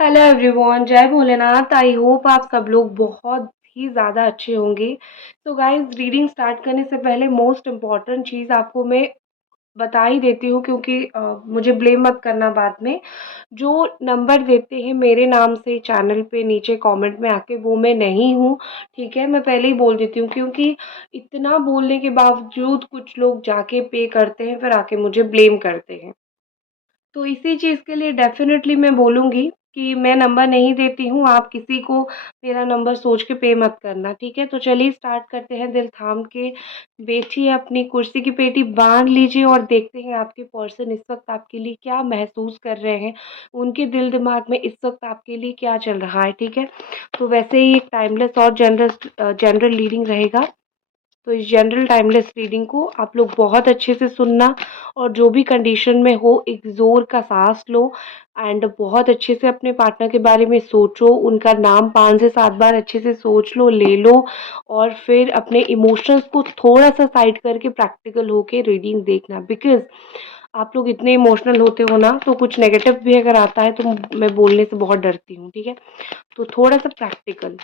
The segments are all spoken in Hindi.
हेलो एवरीवन, जय भोलेनाथ। आई होप आप सब लोग बहुत ही ज़्यादा अच्छे होंगे। तो गाइस, रीडिंग स्टार्ट करने से पहले मोस्ट इम्पॉर्टेंट चीज़ आपको मैं बता ही देती हूँ, क्योंकि मुझे ब्लेम मत करना बाद में। जो नंबर देते हैं मेरे नाम से चैनल पे नीचे कमेंट में आके, वो मैं नहीं हूँ। ठीक है, मैं पहले ही बोल देती हूँ, क्योंकि इतना बोलने के बावजूद कुछ लोग जाके पे करते हैं, फिर आके मुझे ब्लेम करते हैं। तो इसी चीज़ के लिए डेफ़िनेटली मैं बोलूँगी कि मैं नंबर नहीं देती हूँ, आप किसी को मेरा नंबर सोच के पे मत करना, ठीक है? तो चलिए स्टार्ट करते हैं। दिल थाम के बैठिए, अपनी कुर्सी की पेटी बाँध लीजिए और देखते हैं आपके पर्सन इस वक़्त आपके लिए क्या महसूस कर रहे हैं, उनके दिल-दिमाग में इस वक़्त आपके लिए क्या चल रहा है, ठीक है? तो वैसे ही एक टाइमलेस और जनरल रीडिंग रहेगा। तो इस जनरल टाइमलेस रीडिंग को आप लोग बहुत अच्छे से सुनना, और जो भी कंडीशन में हो एक ज़ोर का सांस लो एंड बहुत अच्छे से अपने पार्टनर के बारे में सोचो, उनका नाम 5 से 7 बार अच्छे से सोच लो, ले लो, और फिर अपने इमोशंस को थोड़ा-सा साइड करके प्रैक्टिकल होके रीडिंग देखना। बिकॉज़ आप लोग इतने इमोशनल होते हो ना, तो कुछ नेगेटिव भी अगर आता है तो मैं बोलने से बहुत डरती हूँ, ठीक है? तो थोड़ा-सा प्रैक्टिकल।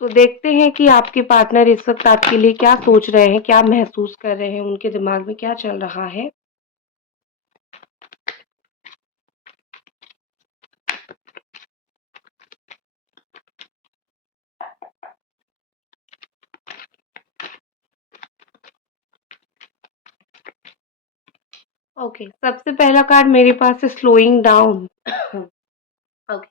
तो देखते हैं कि आपके पार्टनर इस वक़्त आपके लिए क्या सोच रहे हैं, क्या महसूस कर रहे हैं, उनके दिमाग में क्या चल रहा है। ओके, सबसे पहला कार्ड मेरे पास है स्लोइंग डाउन। ओके,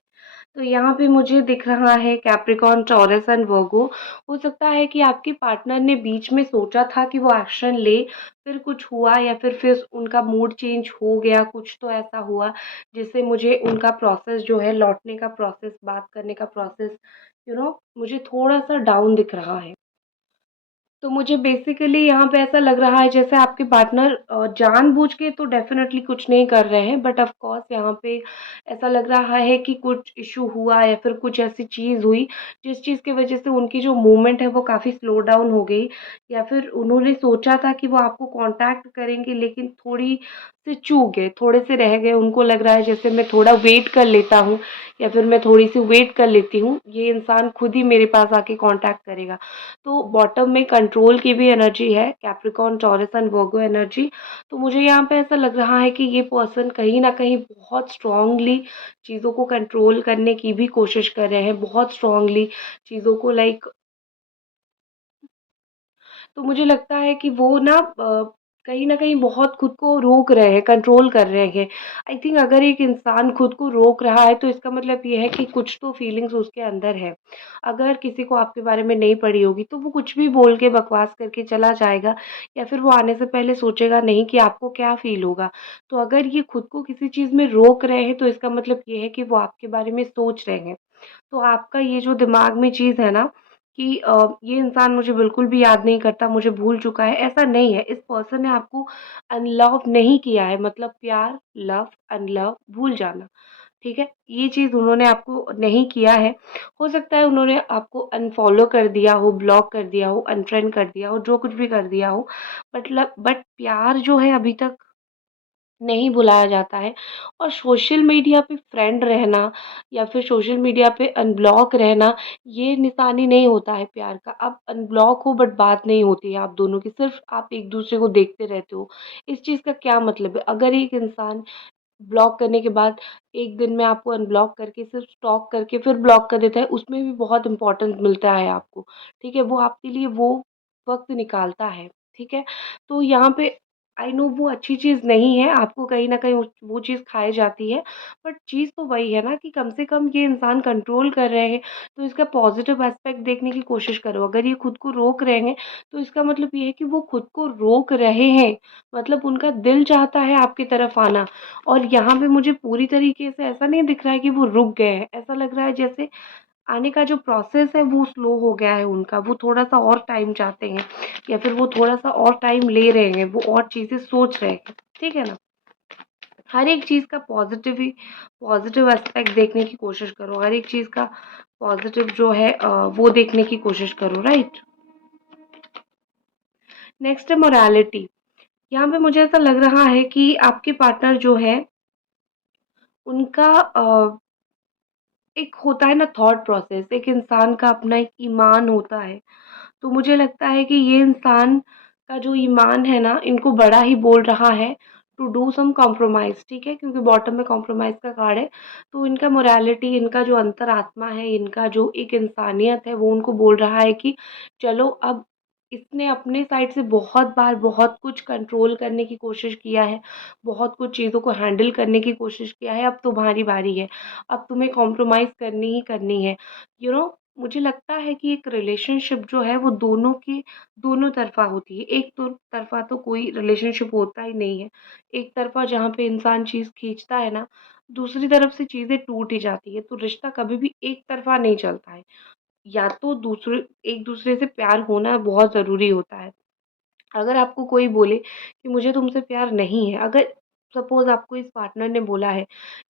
तो यहाँ पे मुझे दिख रहा है कैप्रिकॉर्न, टॉरस एंड वर्गो। हो सकता है कि आपके पार्टनर ने बीच में सोचा था कि वो एक्शन ले, फिर कुछ हुआ, या फिर उनका मूड चेंज हो गया, कुछ तो ऐसा हुआ जिससे मुझे उनका प्रोसेस जो है, लौटने का प्रोसेस, बात करने का प्रोसेस, मुझे थोड़ा-सा डाउन दिख रहा है। तो मुझे बेसिकली यहाँ पे ऐसा लग रहा है जैसे आपके पार्टनर जानबूझ के तो डेफ़िनेटली कुछ नहीं कर रहे हैं, बट ऑफ़ कोर्स यहाँ पे ऐसा लग रहा है कि कुछ इश्यू हुआ, या फिर कुछ ऐसी चीज़ हुई जिस चीज़ की वज़ह से उनकी जो मूवमेंट है वो काफ़ी स्लो डाउन हो गई, या फिर उन्होंने सोचा था कि वो आपको कॉन्टैक्ट करेंगे, लेकिन थोड़ी से चूक गए, थोड़े से रह गए। उनको लग रहा है जैसे मैं थोड़ा वेट कर लेता हूँ, या फिर मैं थोड़ी-सी वेट कर लेती हूँ, ये इंसान खुद ही मेरे पास आके कॉन्टैक्ट करेगा। तो बॉटम में कंट्रोल की भी एनर्जी है, Capricorn, taurus and Virgo energy. तो मुझे यहाँ पे ऐसा लग रहा है कि ये पर्सन कहीं न कहीं बहुत स्ट्रॉन्गली चीज़ों को कंट्रोल करने की भी कोशिश कर रहे हैं, बहुत स्ट्रॉन्गली चीज़ों को तो मुझे लगता है कि वो ना कहीं न कहीं बहुत खुद को रोक रहे हैं, कंट्रोल कर रहे हैं। आई थिंक अगर एक इंसान खुद को रोक रहा है, तो इसका मतलब ये है कि कुछ तो फीलिंग्स उसके अंदर है। अगर किसी को आपके बारे में नहीं पड़ी होगी, तो वो कुछ भी बोल के बकवास करके चला जाएगा, या फिर वो आने से पहले सोचेगा नहीं कि आपको क्या फ़ील होगा। तो अगर ये खुद को किसी चीज़ में रोक रहे हैं, तो इसका मतलब ये है कि वो आपके बारे में सोच रहे हैं। तो आपका ये जो दिमाग में चीज़ है ना कि ये इंसान मुझे बिल्कुल भी याद नहीं करता, मुझे भूल चुका है, ऐसा नहीं है। इस पर्सन ने आपको अनलव नहीं किया है, मतलब प्यार, लव, अनलव, भूल जाना, ठीक है? ये चीज़ उन्होंने आपको नहीं किया है। हो सकता है उन्होंने आपको अनफ़ॉलो कर दिया हो, ब्लॉक कर दिया हो, अनफ्रेंड कर दिया हो, जो कुछ भी कर दिया हो, बट प्यार जो है अभी तक नहीं बुलाया जाता है। और सोशल मीडिया पे फ्रेंड रहना, या फिर सोशल मीडिया पे अनब्लॉक रहना, ये निशानी नहीं होता है प्यार का। आप अनब्लॉक हो बट बात नहीं होती है आप दोनों की, सिर्फ़ आप एक-दूसरे को देखते रहते हो। इस चीज़ का क्या मतलब है? अगर एक इंसान ब्लॉक करने के बाद 1 दिन में आपको अनब्लॉक करके, सिर्फ़ स्टॉक करके फिर ब्लॉक कर देता है, उसमें भी बहुत इम्पोर्टेंस मिलता है आपको, ठीक है? वो आपके लिए वो वक़्त निकालता है, ठीक है? तो यहाँ पे आई नो वो अच्छी चीज़ नहीं है, आपको कहीं न कहीं वो चीज़ खाई जाती है, बट चीज़ तो वही है ना कि कम से कम ये इंसान कंट्रोल कर रहे हैं, तो इसका पॉज़िटिव एस्पेक्ट देखने की कोशिश करो। अगर ये खुद को रोक रहे हैं, तो इसका मतलब ये है कि वो खुद को रोक रहे हैं, मतलब उनका दिल चाहता है आपकी तरफ आना। और यहाँ पे मुझे पूरी तरीके से ऐसा नहीं दिख रहा है कि वो रुक गए हैं, ऐसा लग रहा है जैसे आने का जो प्रोसेस है वो स्लो हो गया है उनका, वो थोड़ा-सा और टाइम चाहते हैं, या फिर वो थोड़ा-सा और टाइम ले रहे हैं, वो और चीज़ें सोच रहे हैं, ठीक है ना? हर एक चीज़ का पॉज़िटिव एस्पेक्ट देखने की कोशिश करो, हर एक चीज़ का पॉज़िटिव जो है वो देखने की कोशिश करो, राइट? नेक्स्ट है मोरालिटी। यहाँ पे मुझे ऐसा लग रहा है कि आपके पार्टनर जो है उनका एक होता है ना थॉट प्रोसेस, एक इंसान का अपना एक ईमान होता है। तो मुझे लगता है कि ये इंसान का जो ईमान है ना, इनको बड़ा ही बोल रहा है टू डू सम कॉम्प्रोमाइज़, ठीक है? क्योंकि बॉटम में कॉम्प्रोमाइज़ का कार्ड है, तो इनका मोरालिटी, इनका जो अंतरात्मा है, इनका जो एक इंसानियत है, वो उनको बोल रहा है कि चलो अब इसने अपने साइड से बहुत बार बहुत कुछ कंट्रोल करने की कोशिश किया है, बहुत कुछ चीज़ों को हैंडल करने की कोशिश किया है, अब तुम्हारी बारी है। अब तुम्हें कॉम्प्रोमाइज़ करनी ही करनी है। यू नो मुझे लगता है कि एक रिलेशनशिप जो है वो दोनों की दोनों तरफ़ा होती है। एक तो तरफ़ा तो कोई रिलेशनशिप होता ही नहीं है। एक तरफ़ा जहाँ पे इंसान चीज़ खींचता है ना, दूसरी तरफ से चीज़ें टूट ही जाती है। तो रिश्ता कभी भी एक तरफ़ा नहीं चलता है। या तो दूसरे एक-दूसरे से प्यार होना बहुत ज़रूरी होता है। अगर आपको कोई बोले कि मुझे तुमसे प्यार नहीं है, अगर सपोज़ आपको इस पार्टनर ने बोला है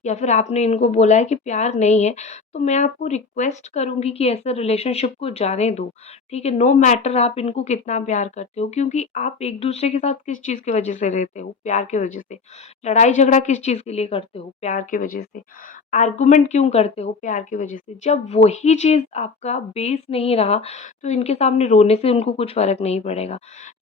या फिर आपने इनको बोला है कि प्यार नहीं है, तो मैं आपको रिक्वेस्ट करूँगी कि ऐसे रिलेशनशिप को जाने दो, ठीक है? नो मैटर आप इनको कितना प्यार करते हो, क्योंकि आप एक-दूसरे के साथ किस चीज़ की वज़ह से रहते हो? प्यार की वज़ह से। लड़ाई-झगड़ा किस चीज़ के लिए करते हो? प्यार की वज़ह से। आर्गुमेंट क्यों करते हो? प्यार की वज़ह से। जब वही चीज़ आपका बेस नहीं रहा, तो इनके सामने रोने से उनको कुछ फ़र्क नहीं पड़ेगा।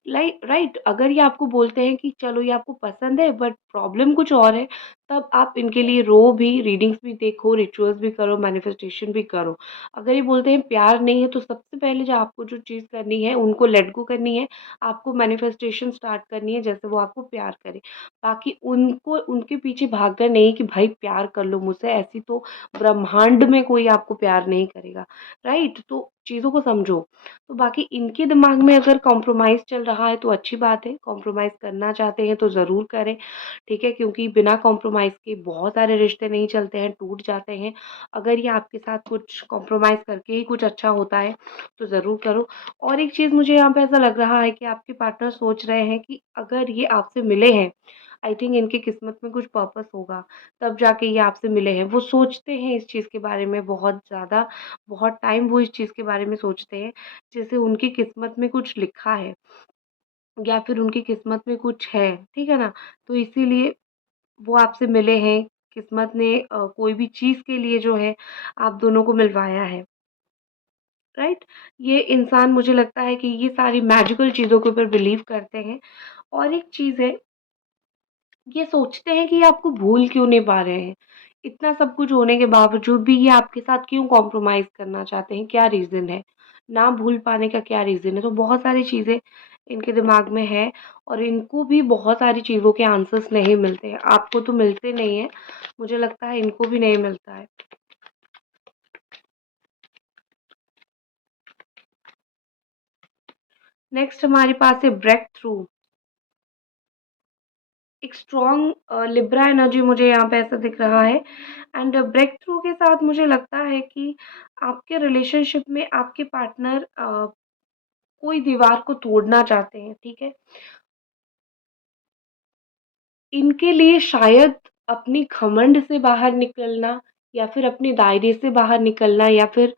राइट, अगर ये आपको बोलते हैं कि चलो ये आपको पसंद है बट प्रॉब्लम कुछ और है, तब आप इनके लिए रो भी, रीडिंग्स भी देखो, रिचुअल्स भी करो, मैनिफेस्टेशन भी करो। अगर ये बोलते हैं प्यार नहीं है, तो सबसे पहले जो आपको जो चीज़ करनी है उनको लेट गो करनी है, आपको मैनिफेस्टेशन स्टार्ट करनी है जैसे वो आपको प्यार करें। बाकी उनको उनके पीछे भागना नहीं कि भाई प्यार कर लो मुझसे, ऐसी तो ब्रह्मांड में कोई आपको प्यार नहीं करेगा, राइट? तो चीज़ों को समझो। तो बाकी इनके दिमाग में अगर कॉम्प्रोमाइज़ चल रहा है तो अच्छी बात है, कॉम्प्रोमाइज़ करना चाहते हैं तो ज़रूर करें, ठीक है? क्योंकि बिना कॉम्प्रोमाइज़ के बहुत सारे रिश्ते नहीं चलते हैं, टूट जाते हैं। अगर ये आपके साथ कुछ कॉम्प्रोमाइज़ करके ही कुछ अच्छा होता है, तो ज़रूर करो। और एक चीज़ मुझे यहाँ पे ऐसा लग रहा है कि आपके पार्टनर सोच रहे हैं कि अगर ये आपसे मिले हैं, आई थिंक इनकी किस्मत में कुछ पर्पस होगा, तब जाके ये आपसे मिले हैं। वो सोचते हैं इस चीज़ के बारे में बहुत ज़्यादा, बहुत टाइम वो इस चीज़ के बारे में सोचते हैं, जैसे उनकी किस्मत में कुछ लिखा है या फिर उनकी किस्मत में कुछ है, ठीक है ना? तो इसीलिए वो आपसे मिले हैं, किस्मत ने कोई भी चीज़ के लिए जो है आप दोनों को मिलवाया है, राइट? ये इंसान मुझे लगता है कि ये सारी मैजिकल चीज़ों के ऊपर बिलीव करते हैं। और एक चीज़ है, ये सोचते हैं कि ये आपको भूल क्यों नहीं पा रहे हैं? इतना सब कुछ होने के बावजूद भी ये आपके साथ क्यों कॉम्प्रोमाइज़ करना चाहते हैं? क्या रीज़न है? ना भूल पाने का क्या रीज़न है? तो बहुत सारी चीज़ें इनके दिमाग में है और इनको भी बहुत सारी चीज़ों के आंसर्स नहीं मिलते हैं। आपको तो मिलते नहीं हैं, मुझे लगता है इनको भी नहीं मिलता है। नेक्स्ट हमारे पास है ब्रेक थ्रू। एक स्ट्रॉन्ग लिब्रा एनर्जी मुझे यहाँ पे ऐसा दिख रहा है। एंड ब्रेक थ्रू के साथ मुझे लगता है कि आपके रिलेशनशिप में आपके पार्टनर कोई दीवार को तोड़ना चाहते हैं, ठीक है? इनके लिए शायद अपनी घमंड से बाहर निकलना या फिर अपने दायरे से बाहर निकलना या फिर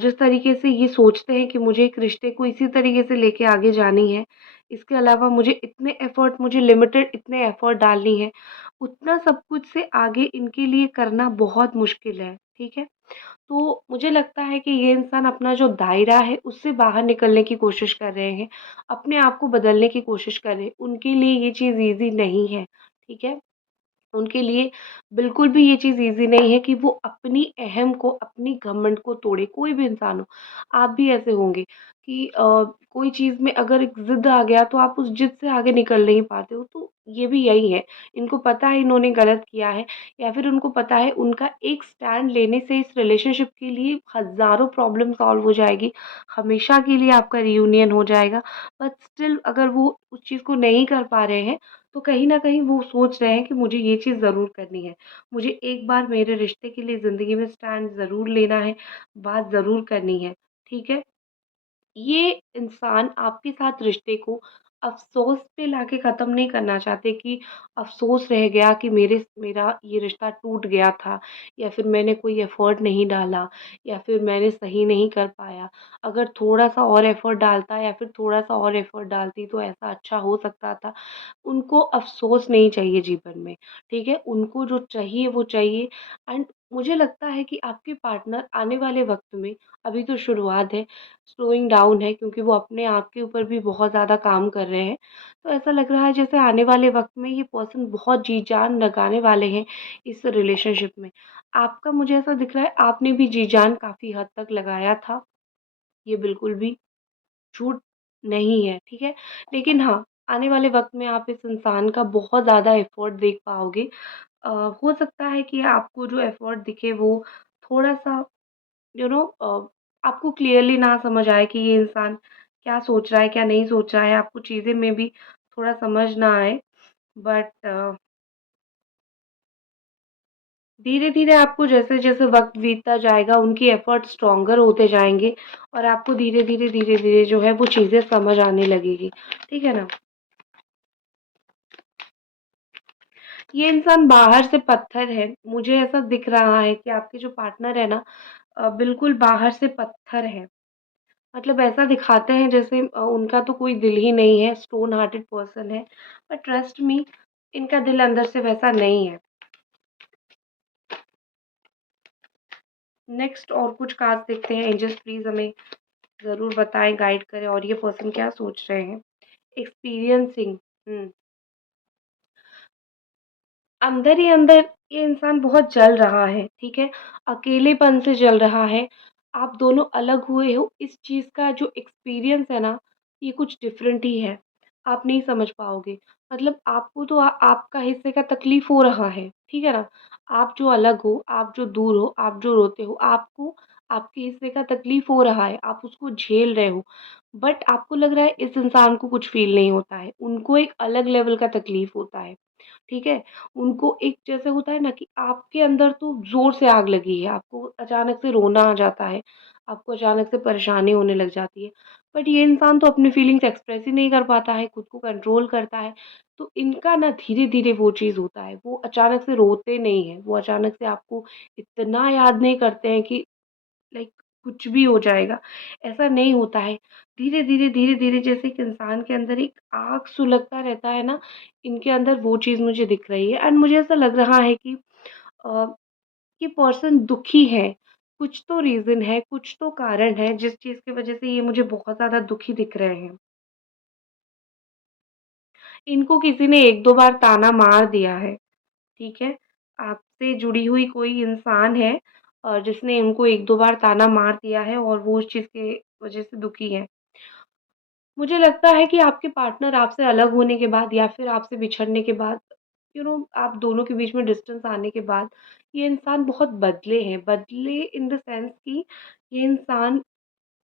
जिस तरीके से ये सोचते हैं कि मुझे एक रिश्ते को इसी तरीके से लेके आगे जानी है, इसके अलावा मुझे लिमिटेड इतने एफर्ट डालनी है, उतना सब कुछ से आगे इनके लिए करना बहुत मुश्किल है, ठीक है? तो मुझे लगता है कि ये इंसान अपना जो दायरा है उससे बाहर निकलने की कोशिश कर रहे हैं, अपने आप को बदलने की कोशिश कर रहे हैं। उनके लिए ये चीज़ ईज़ी नहीं है, ठीक है? उनके लिए बिल्कुल भी ये चीज़ ईज़ी नहीं है कि वो अपनी अहम को, अपनी घमंड को तोड़े, कोई भी इंसान हो। आप भी ऐसे होंगे कि कोई चीज़ में अगर एक ज़िद आ गया तो आप उस ज़िद से आगे निकल नहीं पाते हो, तो ये भी यही है। इनको पता है इन्होंने गलत किया है या फिर उनको पता है उनका एक स्टैंड लेने से इस रिलेशनशिप के लिए हज़ारों प्रॉब्लम सॉल्व हो जाएगी, हमेशा के लिए आपका रियूनियन हो जाएगा। बट स्टिल अगर वो उस चीज़ को नहीं कर पा रहे हैं, तो कहीं न कहीं वो सोच रहे हैं कि मुझे ये चीज़ ज़रूर करनी है। मुझे एक बार मेरे रिश्ते के लिए ज़िंदगी में स्टैंड ज़रूर लेना है, बात ज़रूर करनी है, ठीक है? ये इंसान आपके साथ रिश्ते को अफ़सोस पे लाके ख़त्म नहीं करना चाहते कि अफ़सोस रह गया कि मेरा ये रिश्ता टूट गया था, या फिर मैंने कोई एफ़र्ट नहीं डाला, या फिर मैंने सही नहीं कर पाया। अगर थोड़ा-सा और एफ़र्ट डालता या फिर थोड़ा-सा और एफ़र्ट डालती तो ऐसा अच्छा हो सकता था। उनको अफ़सोस नहीं चाहिए जीवन में, ठीक है? उनको जो चाहिए वो चाहिए। एंड मुझे लगता है कि आपके पार्टनर आने वाले वक़्त में, अभी तो शुरुआत है, स्लोइंग डाउन है क्योंकि वो अपने आप के ऊपर भी बहुत ज़्यादा काम कर रहे हैं। तो ऐसा लग रहा है जैसे आने वाले वक़्त में ये पर्सन बहुत जी-जान लगाने वाले हैं इस रिलेशनशिप में। आपका मुझे ऐसा दिख रहा है आपने भी जी-जान काफ़ी हद तक लगाया था, ये बिल्कुल भी झूठ नहीं है, ठीक है? लेकिन हाँ, आने वाले वक़्त में आप इस इंसान का बहुत ज़्यादा एफ़र्ट देख पाओगे। अ, हो सकता है कि आपको जो एफ़र्ट दिखे वो थोड़ा-सा यू नो आपको क्लियरली ना समझ आए कि ये इंसान क्या सोच रहा है, क्या नहीं सोच रहा है, आपको चीज़ें में भी थोड़ा समझ ना आए। बट धीरे-धीरे आपको जैसे-जैसे वक़्त बीतता जाएगा, उनकी एफ़र्ट स्ट्रॉन्गर होते जाएँगे और आपको धीरे-धीरे, धीरे-धीरे जो है वो चीज़ें समझ आने लगेगी। ठीक है ना? ये इंसान बाहर से पत्थर है। मुझे ऐसा दिख रहा है कि आपके जो पार्टनर है ना बिल्कुल बाहर से पत्थर है। मतलब ऐसा दिखाते हैं जैसे उनका तो कोई दिल ही नहीं है, स्टोन हार्टेड पर्सन है। बट ट्रस्ट मी, इनका दिल अंदर से वैसा नहीं है। नेक्स्ट और कुछ कार्ड्स देखते हैं। एंजल्स प्लीज़ हमें ज़रूर बताएँ, गाइड करें और ये पर्सन क्या सोच रहे हैं। एक्सपीरियंसिंग अंदर ही अंदर ये इंसान बहुत जल रहा है, ठीक है? अकेलेपन से जल रहा है। आप दोनों अलग हुए हो, इस चीज़ का जो एक्सपीरियंस है ना, ये कुछ डिफरेंट ही है। आप नहीं समझ पाओगे। मतलब आपको तो आपका हिस्से का तकलीफ़ हो रहा है, ठीक है ना? आप जो अलग हो, आप जो दूर हो, आप जो रोते हो, आपको आपके हिस्से का तकलीफ़ हो रहा है, आप उसको झेल रहे हो। बट आपको लग रहा है इस इंसान को कुछ फ़ील नहीं होता है, उनको एक अलग लेवल का तकलीफ़ होता है, ठीक है? उनको एक जैसे होता है ना कि आपके अंदर तो ज़ोर से आग लगी है, आपको अचानक से रोना आ जाता है, आपको अचानक से परेशानी होने लग जाती है। बट ये इंसान तो अपनी फीलिंग्स एक्सप्रेस ही नहीं कर पाता है, खुद को कंट्रोल करता है। तो इनका ना धीरे-धीरे वो चीज़ होता है, वो अचानक से रोते नहीं हैं, वो अचानक से आपको इतना याद नहीं करते हैं कि लाइक कुछ भी हो जाएगा, ऐसा नहीं होता है। धीरे-धीरे, धीरे-धीरे जैसे एक इंसान के अंदर एक आग सुलगता रहता है ना, इनके अंदर वो चीज़ मुझे दिख रही है। एंड मुझे ऐसा लग रहा है कि अ, ये पर्सन दुखी है। कुछ तो रीज़न है, कुछ तो कारण है जिस चीज़ की वज़ह से ये मुझे बहुत ज़्यादा दुखी दिख रहे हैं। इनको किसी ने 1-2 बार ताना मार दिया है, ठीक है? आपसे जुड़ी हुई कोई इंसान है जिसने इनको 1-2 बार ताना मार दिया है और वो उस चीज़ की वज़ह से दुखी हैं। मुझे लगता है कि आपके पार्टनर आपसे अलग होने के बाद या फिर आपसे बिछड़ने के बाद, आप दोनों के बीच में डिस्टेंस आने के बाद, ये इंसान बहुत बदले हैं। बदले इन द सेंस कि ये इंसान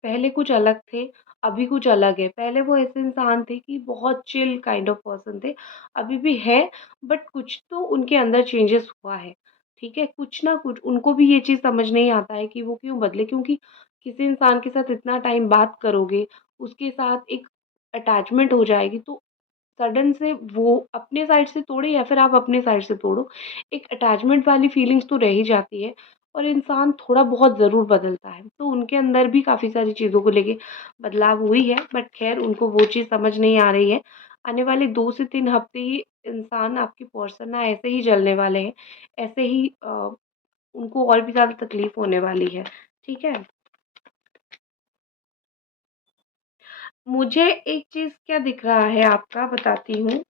पहले कुछ अलग थे, अभी कुछ अलग है। पहले वो ऐसे इंसान थे कि बहुत चिल काइंड ऑफ पर्सन थे, अभी भी है, बट कुछ तो उनके अंदर चेंजेस हुआ है, ठीक है? कुछ ना कुछ उनको भी ये चीज़ समझ नहीं आता है कि वो क्यों बदले, क्योंकि किसी इंसान के साथ इतना टाइम बात करोगे, उसके साथ एक अटैचमेंट हो जाएगी, तो सडन से वो अपने साइड से तोड़े या फिर आप अपने साइड से तोड़ो, एक अटैचमेंट वाली फीलिंग्स तो रह ही जाती है और इंसान थोड़ा बहुत ज़रूर बदलता है। तो उनके अंदर भी काफ़ी सारी चीज़ों को लेके बदलाव हुई है, बट ख़ैर उनको वो चीज़ समझ नहीं आ रही है। आने वाले 2 से 3 हफ़्ते ही इंसान आपके पर्सन ना ऐसे ही जलने वाले हैं, ऐसे ही उनको और भी ज़्यादा तकलीफ़ होने वाली है। ठीक है? मुझे एक चीज़ क्या दिख रहा है आपका, बताती हूँ।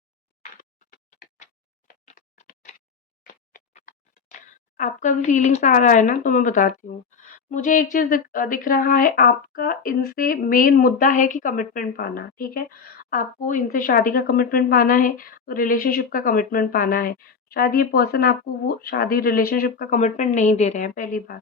आपका भी फीलिंग्स आ रहा है ना, तो मैं बताती हूँ। मुझे एक चीज़ दिख रहा है, आपका इनसे मेन मुद्दा है कि कमिटमेंट पाना, ठीक है? आपको इनसे शादी का कमिटमेंट पाना है, रिलेशनशिप का कमिटमेंट पाना है। शायद ये पर्सन आपको वो शादी रिलेशनशिप का कमिटमेंट नहीं दे रहे हैं, पहली बात,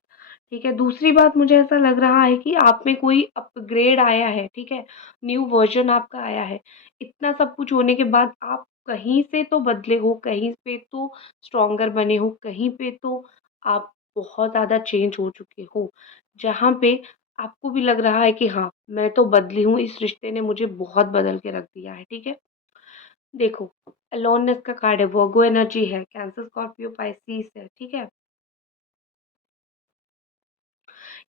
ठीक है? दूसरी बात, मुझे ऐसा लग रहा है कि आप में कोई अपग्रेड आया है, ठीक है? न्यू वर्ज़न आपका आया है। इतना सब कुछ होने के बाद आप कहीं से तो बदले हो, कहीं पे तो स्ट्रॉन्गर बने हो, कहीं पे तो आप बहुत ज़्यादा चेंज हो चुके हो। जहाँ पे आपको भी लग रहा है कि हाँ, मैं तो बदली हूँ, इस रिश्ते ने मुझे बहुत बदल के रख दिया है, ठीक है? देखो, अलोननेस का कार्ड है, वर्गो एनर्जी है, कैंसर, स्कॉर्पियो, पाइसेस है, ठीक है?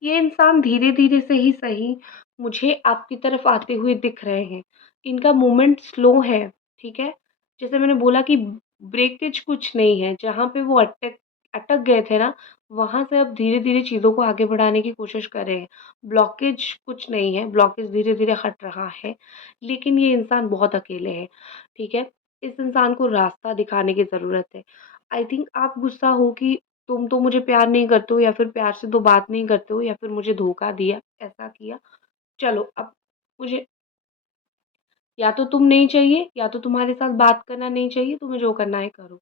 ये इंसान धीरे-धीरे से ही सही मुझे आपकी तरफ आते हुए दिख रहे हैं। इनका मूवमेंट स्लो है, ठीक है? जैसे मैंने बोला कि ब्रेकेज कुछ नहीं है, जहाँ पे वो अटक अटक गए थे ना, वहाँ से अब धीरे-धीरे चीज़ों को आगे बढ़ाने की कोशिश कर रहे हैं। ब्लॉकेज कुछ नहीं है, ब्लॉकेज धीरे-धीरे हट रहा है, लेकिन ये इंसान बहुत अकेले हैं, ठीक है? इस इंसान को रास्ता दिखाने की ज़रूरत है। आई थिंक आप गुस्सा हो कि तुम तो मुझे प्यार नहीं करते हो या फिर प्यार से तो बात नहीं करते हो या फिर मुझे धोखा दिया, ऐसा किया। चलो अब मुझे या तो तुम नहीं चाहिए या तो तुम्हारे साथ बात करना नहीं चाहिए, तुम्हें जो करना है करो।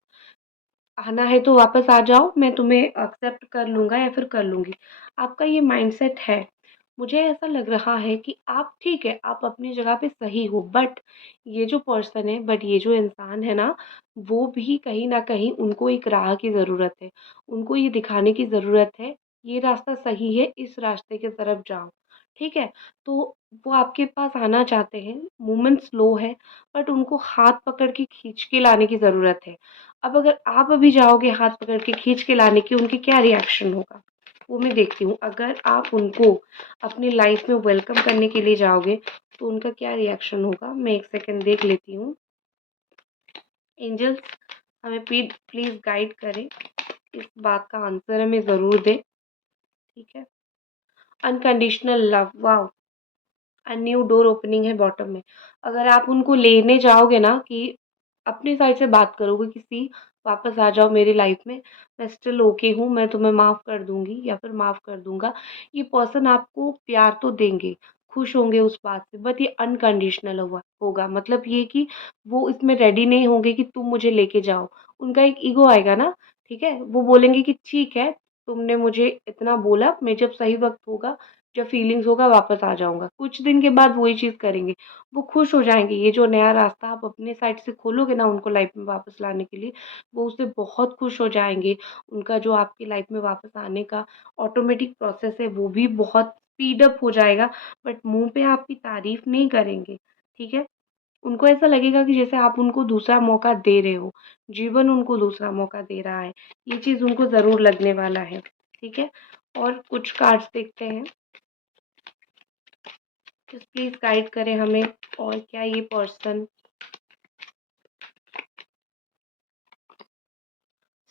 आना है तो वापस आ जाओ, मैं तुम्हें एक्सेप्ट कर लूँगा या फिर कर लूँगी। आपका ये माइंडसेट है। मुझे ऐसा लग रहा है कि आप ठीक है, आप अपनी जगह पे सही हो, बट ये जो पर्सन है, बट ये जो इंसान है ना, वो भी कहीं न कहीं उनको एक राह की ज़रूरत है। उनको ये दिखाने की ज़रूरत है, ये रास्ता सही है, इस रास्ते की तरफ जाओ, ठीक है? तो वो आपके पास आना चाहते हैं, मूवमेंट स्लो है, बट उनको हाथ पकड़ के खींच के लाने की ज़रूरत है। अब अगर आप अभी जाओगे हाथ पकड़ के खींच के लाने की, उनकी क्या रिएक्शन होगा? वो मैं देखती हूँ। अगर आप उनको अपनी लाइफ में वेलकम करने के लिए जाओगे, तो उनका क्या रिएक्शन होगा? मैं 1 सेकंड देख लेती हूँ। एंजल्स हमें प्लीज़ गाइड करें, इस बात का आंसर हमें ज़रूर दें, ठीक है? Unconditional love, wow! New door opening है बॉटम में। अगर आप उनको लेने जाओगे ना कि अपनी साइड से बात करोगे कि सी वापस आ जाओ मेरी लाइफ में, मैं स्टिल ओके हूँ, मैं तुम्हें माफ़ कर दूँगी या फिर माफ़ कर दूँगा। ये पर्सन आपको प्यार तो देंगे, खुश होंगे उस बात से, बट ये अनकंडीशनल होगा। मतलब ये कि वो इसमें रेडी नहीं होंगे कि तुम मुझे लेके जाओ। उनका एक ईगो आएगा ना, ठीक है? वो बोलेंगे कि ठीक है, तुमने मुझे इतना बोला, मैं जब सही वक़्त होगा, जब फीलिंग्स होगा वापस आ जाऊँगा। कुछ दिन के बाद वही चीज़ करेंगे। वो खुश हो जाएँगे, ये जो नया रास्ता आप अपने साइड से खोलोगे ना उनको लाइफ़ में वापस लाने के लिए, वो उससे बहुत खुश हो जाएँगे। उनका जो आपकी लाइफ़ में वापस आने का ऑटोमेटिक प्रोसेस है, वो भी बहुत स्पीड अप हो जाएगा, बट मुँह पे आपकी तारीफ़ नहीं करेंगे, ठीक है? उनको ऐसा लगेगा कि जैसे आप उनको दूसरा मौका दे रहे हो, जीवन उनको दूसरा मौका दे रहा है। ये चीज़ उनको ज़रूर लगने वाला है, ठीक है? और कुछ कार्ड्स देखते हैं। जस्ट प्लीज़ गाइड करें हमें, और क्या ये पर्सन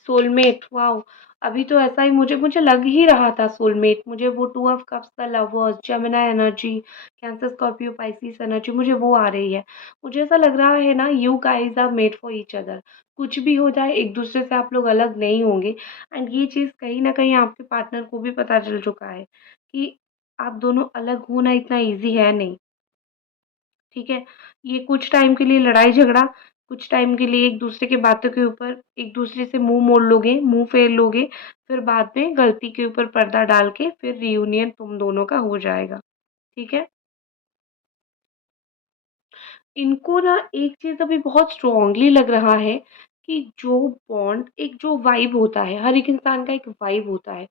सोलमेट, वाओ! अभी तो ऐसा ही मुझे मुझे लग ही रहा था सोलमेट, मुझे वो टू ऑफ कप्स का lovers, Gemini energy, cancer, Scorpio, Pisces energy मुझे वो आ रही है। मुझे ऐसा लग रहा है ना, you guys are made for each other. कुछ भी हो जाए, एक-दूसरे से आप लोग अलग नहीं होंगे, एंड ये चीज़ कहीं न कहीं आपके पार्टनर को भी पता चल चुका है कि आप दोनों अलग होना इतना ईज़ी है नहीं। ठीक है? ये कुछ टाइम के लिए लड़ाई-झगड़ा, कुछ टाइम के लिए एक-दूसरे की बातों के ऊपर एक-दूसरे से मुँह मोड़ लोगे, मुँह फेर लोगे, फिर बाद में गलती के ऊपर पर्दा डाल के फिर रियूनियन तुम दोनों का हो जाएगा। ठीक है? इनको ना एक चीज़ अभी बहुत स्ट्रॉन्गली लग रहा है कि जो बॉन्ड, एक जो वाइब होता है, हर एक इंसान का एक वाइब होता है।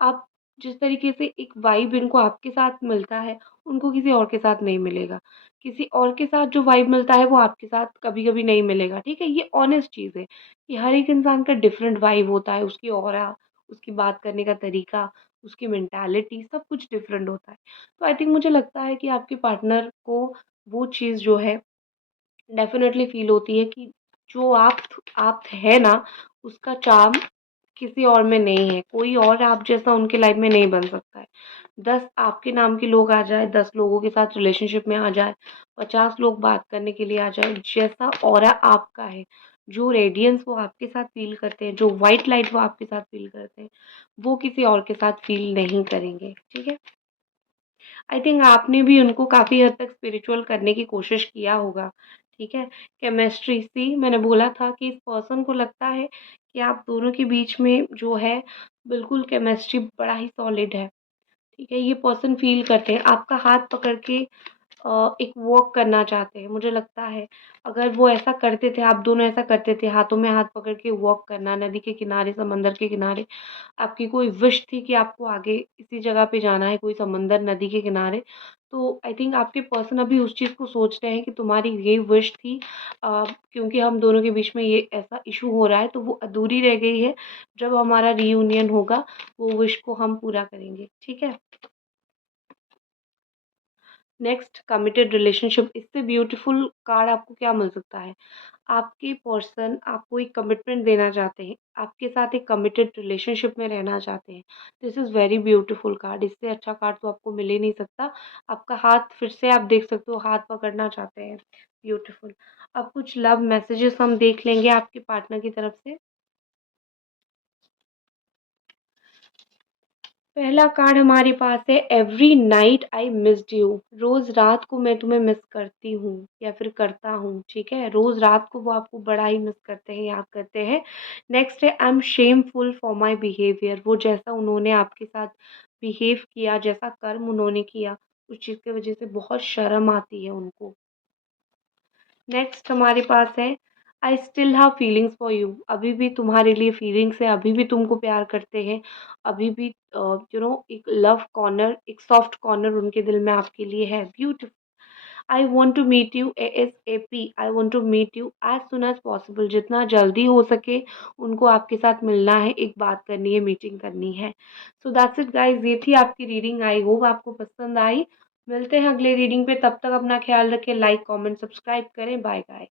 आप जिस तरीके से एक वाइब इनको आपके साथ मिलता है, उनको किसी और के साथ नहीं मिलेगा। किसी और के साथ जो वाइब मिलता है, वो आपके साथ कभी-कभी नहीं मिलेगा, ठीक है? ये ऑनेस्ट चीज़ है कि हर एक इंसान का डिफरेंट वाइब होता है, उसकी ऑरा, उसकी बात करने का तरीका, उसकी मेंटालिटी सब कुछ डिफरेंट होता है। तो आई थिंक मुझे लगता है कि आपके पार्टनर को वो चीज़ जो है डेफ़िनेटली फ़ील होती है कि जो आप है ना, उसका चार्म किसी और में नहीं है। कोई और आप जैसा उनकी लाइफ़ में नहीं बन सकता है। 10 आपके नाम के लोग आ जाएँ, 10 लोगों के साथ रिलेशनशिप में आ जाएँ, 50 लोग बात करने के लिए आ जाएँ, जैसा ऑरा आपका है, जो रेडियंस वो आपके साथ फ़ील करते हैं, जो व्हाइट लाइट वो आपके साथ फ़ील करते हैं, वो किसी और के साथ फ़ील नहीं करेंगे। ठीक है? आई थिंक आपने भी उनको काफ़ी हद तक स्पिरिचुअल करने की कोशिश किया होगा, ठीक है? केमिस्ट्री, सी मैंने बोला था कि इस पर्सन को लगता है कि आप दोनों के बीच में जो है बिल्कुल केमिस्ट्री बड़ा ही सॉलिड है, ठीक है? ये पर्सन फ़ील करते हैं आपका हाथ पकड़ के, एक वॉक करना चाहते हैं। मुझे लगता है अगर वो ऐसा करते थे, आप दोनों ऐसा करते थे, हाथों में हाथ पकड़ के वॉक करना नदी के किनारे, समंदर के किनारे, आपकी कोई विश थी कि आपको आगे इसी जगह पे जाना है, कोई समंदर, नदी के किनारे, तो आई थिंक आपके पर्सन अभी उस चीज़ को सोच रहे हैं कि तुम्हारी ये विश थी, क्योंकि हम दोनों के बीच में ये ऐसा इशू हो रहा है, तो वो अधूरी रह गई है। जब हमारा रीयूनियन होगा, वो विश को हम पूरा करेंगे, ठीक है? Next, committed relationship. इससे ब्यूटीफुल कार्ड आपको क्या मिल सकता है? आपके पर्सन आपको एक कमिटमेंट देना चाहते हैं, आपके साथ एक कमिटेड रिलेशनशिप में रहना चाहते हैं। This is very beautiful card. इससे अच्छा कार्ड तो आपको मिल ही नहीं सकता। आपका हाथ फिर से आप देख सकते हो, हाथ पकड़ना चाहते हैं। ब्यूटीफुल। अब कुछ लव मैसेजेस हम देख लेंगे आपके पार्टनर की तरफ से। पहला कार्ड हमारे पास है, every night I missed you. रोज रात को मैं तुम्हें मिस करती हूँ या फिर करता हूँ, ठीक है? रोज रात को वो आपको बड़ा ही मिस करते हैं, याद करते हैं। नेक्स्ट है, I am shameful for my behaviour. वो जैसा उन्होंने आपके साथ बिहेव किया, जैसा कर्म उन्होंने किया, उस चीज़ की वजह से बहुत शर्म आती है उनको। नेक्स्ट हमारे पास है, I still have feelings for you. अभी भी तुम्हारे लिए फीलिंग्स है, अभी भी तुमको प्यार करते हैं, अभी भी एक लव कॉर्नर, एक सॉफ्ट कॉर्नर उनके दिल में आपके लिए है। Beautiful. I want to meet you S A P. I want to meet you as soon as possible. जितना जल्दी हो सके उनको आपके साथ मिलना है, एक बात करनी है, मीटिंग करनी है। सो दैट्स इट गाइज, ये थी आपकी रीडिंग। आई होप आपको पसंद आई। मिलते हैं अगले रीडिंग पे, तब तक अपना ख्याल रखें। लाइक कमेंट सब्सक्राइब करें। Bye bye.